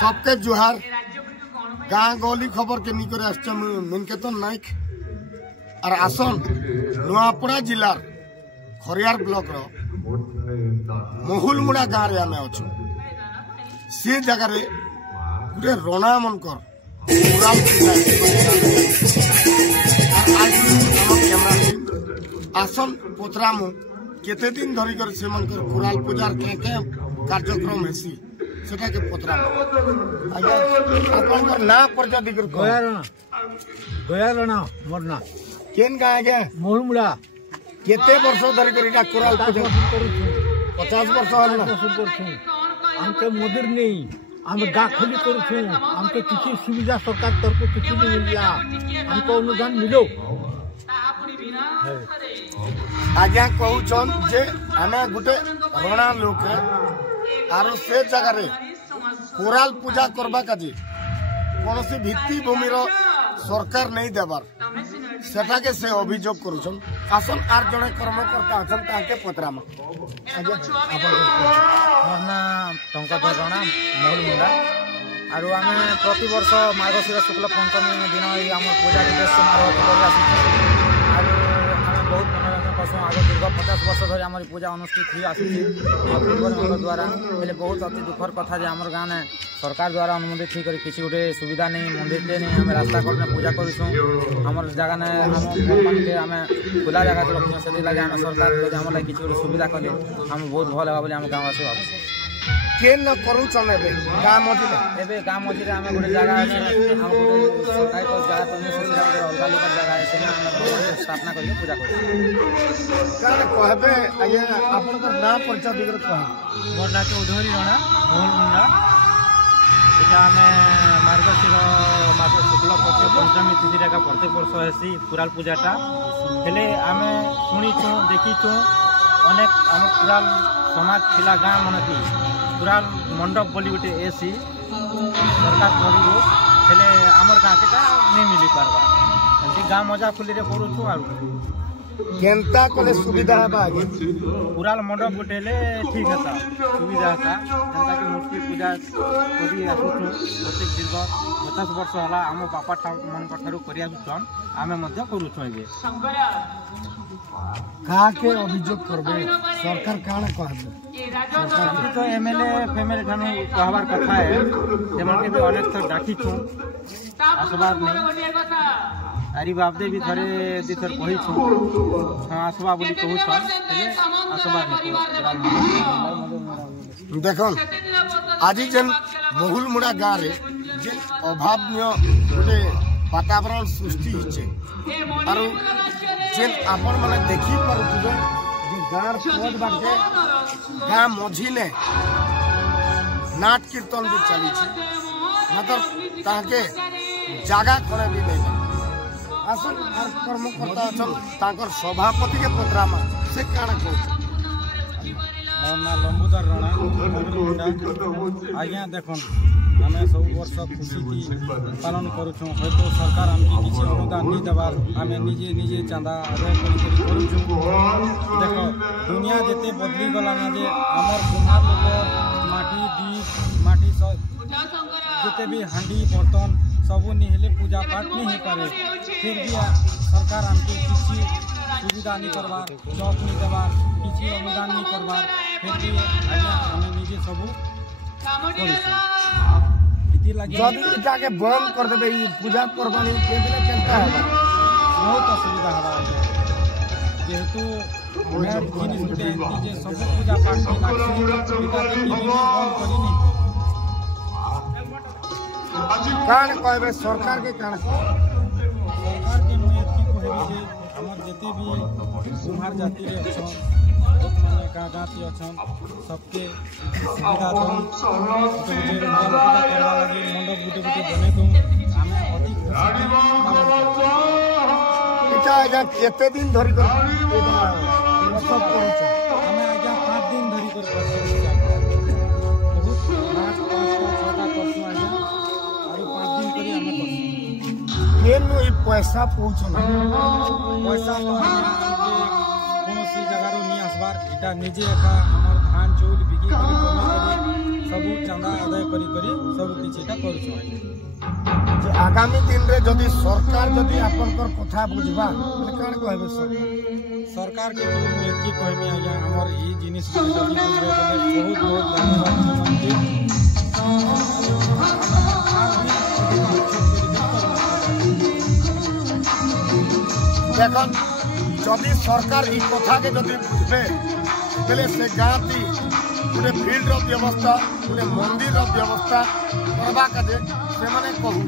सबके जुहार गाँ गली खबर के निकर मिनकेतन नाइक और आसन नुआपड़ा जिलार खरियार ब्लॉक रो महुलमुड़ा गाँव रे आमे अछु से जगह रे गोटे रणा मनकर आसन पचरामु केते दिन धरिक से मनकर कुराल पूजार के कार्यक्रम हेसी सेटा के पचरामु आज्ञा आपनकर ना परिचय दिकर गया रणा मोर ना केन गाँ आज्ञा महुलमुड़ा केते वर्ष धरिक इटा कुराल पूजा 50 वर्ष हल हमके मदिर नहीं हम दाखली करूँ हमके किसी सुविधा सरकार तरफ किसी नहीं मिला हमको अनुदान मिलो आज्ञा कहून जे आमे गोटे रणा लोक आरो से जगह रे कोराल पूजा करबा काजी कोनोसी भित्ति भूमि रो सरकार नहीं देबार सेटा के से अभियोग करूछन आसन आर जने कर्मकर्ता अछन ताके पतरामा मोर ना टंका रणा महुलमुड़ा आरो आमे प्रति वर्ष मार्गशीर शुक्ल पंचमी दिन आम पूजा उद्देश्य मार्ग कर आसुछे आरो आमे बहुत मनोरंजन करसुँ आगे दीर्घ 50 वर्ष धरी आम पूजा अनुष्ठित हुई आसुछे द्वारा पहले बहुत अति दुखर कथा जे आमर गाँव ने सरकार द्वारा अनुमोदित थी करी किसी गोटे सुविधा नहीं मंदिर टे नहीं आम रास्ता कट पूजा करूँ आम जगह ने आम खुला जगह रखुँ से लगे आम सरकार आम लगे किसी गोटे सुविधा कले आम बहुत भल होगा आम गाँववासी भाव केन करूछन एबे गाँ मझिरे एबे गाँ मझिरे आम गोटे जगह अच्छे आम गोटे सरकारी जगह तो नहीं सोचा गोटे अलग लोक जगह है आम स्थापना करके पूजा कर कहबे आज्ञा आपनकर नाम परिचय दिगर कह मोर ना चौधरी रणा महुलमुड़ा এটা আমি মার্গশির মাস শুক্ল পক্ষ পঞ্চমী তিথি রেখা প্রত্যেক বর্ষ হেসি কুরাল পূজাটা হেলে আমি শুনিছু দেখিছু অনেক আমার কুরাল সমাজ ছিলা গাঁ মনকি কুরাল মণ্ডপ বলি গোটে এসি সরকার তরফରୁ হেলে আমার গাঁ কেটা নেই মিলি পারবা এমতি গাঁ মজা খুলিরে করুছু আর केनता कोले सुविधा है आगे कुराल मंडप गोटे ठीक है सुविधा था जनता की मूर्ति पूजा करी आसुचु प्रत्येक दीर्घ 50 वर्ष है आम बापा मन ठारू कर आम करुचु ए कहा के अभियोग करबे सरकार काण कहबे सरकार तो एमएलए फैमिली ठानु कहबार कथा है जेमन के भी अनेक थर डाकिछु आसबार नहीं आरी बापदे भी थरे दी थर कही छु आसबा बोली कहू छ आसबा नहीं देखन आज जन महुलमुड़ा गाँ रे जे अभावनीय गोटे वातावरण सृष्टि होचे आरो जेन आपण माने देखि पारुथिबे जे गाँर पद बाटे गाँ मझी ने नाट कीर्तन भी चली छी मतलब ताके जागा करे भी नहीं आसन आर कर्मकर्ता अछन ताकर सभापति के पत्रामा से काण कहू मोर ना लंबुदार रणा आज्ञा देखन आमे सब वर्ष खुशी की पालन करूछु हयतो सरकार आमके किसी अनुदान नहीं देबार आमे निजे निजे चांदा आदाय करी करूछु देखो दुनिया जेते बदली गला ना जे हमर कुम्हार लोक माटी दीप माटी सब जेते भी हांडी बर्तन सबू नहीं हेले पूजा पाठ नहीं हो पारे फिर भी सरकार आमके किसी सुविधा नहीं करवार चौक नहीं देवार किसी अनुदान नहीं करवार फिर भी आज्ञा हमें निजे सबू जदि इटाके बंद कर देबे ई पूजा कुर्बानी के देले केनता है बहुत असुविधा हवा जेहेतु मैं जिनिस गुटे जे सब पूजा पाठ की लागसी बंद करी नहीं काण कहबे सरकार के काण सरकार के मैं एति कहबी जे हमर जते भी कुम्हार जाति रे अछन बहुत माने गाँती अछन सबके सुविधा दो मंडप गुटे गुटे बने दो आमे अधिक इटा आज्ञा केते दिन धरि कर सब करूछ आमे आज्ञा 5 दिन धरि कर बहुत 5 6 आज्ञा और 5 दिन करी आमे केन ई पैसा पहुंचना पैसा तो कौन सी जगह नहीं आसबार इटा निजे एका हमर धान चौल बिकी करी सब ସବୁ ଚାନ୍ଦା ଆଦାୟ କରି ସବୁ କିଛିଟା କରୁଛୁ ଆଜ୍ଞା। ଯେ ଆଗାମୀ ଦିନରେ ଯଦି ସରକାର ଯଦି ଆପଣଙ୍କର କଥା ବୁଝବା ବୋଲେ କାଣ କହିବେ सरकार के एति कहमी आज्ञा हमर ई जिनिस जदि बुझबे बोले बहुत धन्यवाद मानती देखन जदि सरकार ई कथा के जदि बुझबे बेले से गाँव ती गोटे फील्ड व्यवस्था गोटे मंदिर व्यवस्था करवा के से माने कहू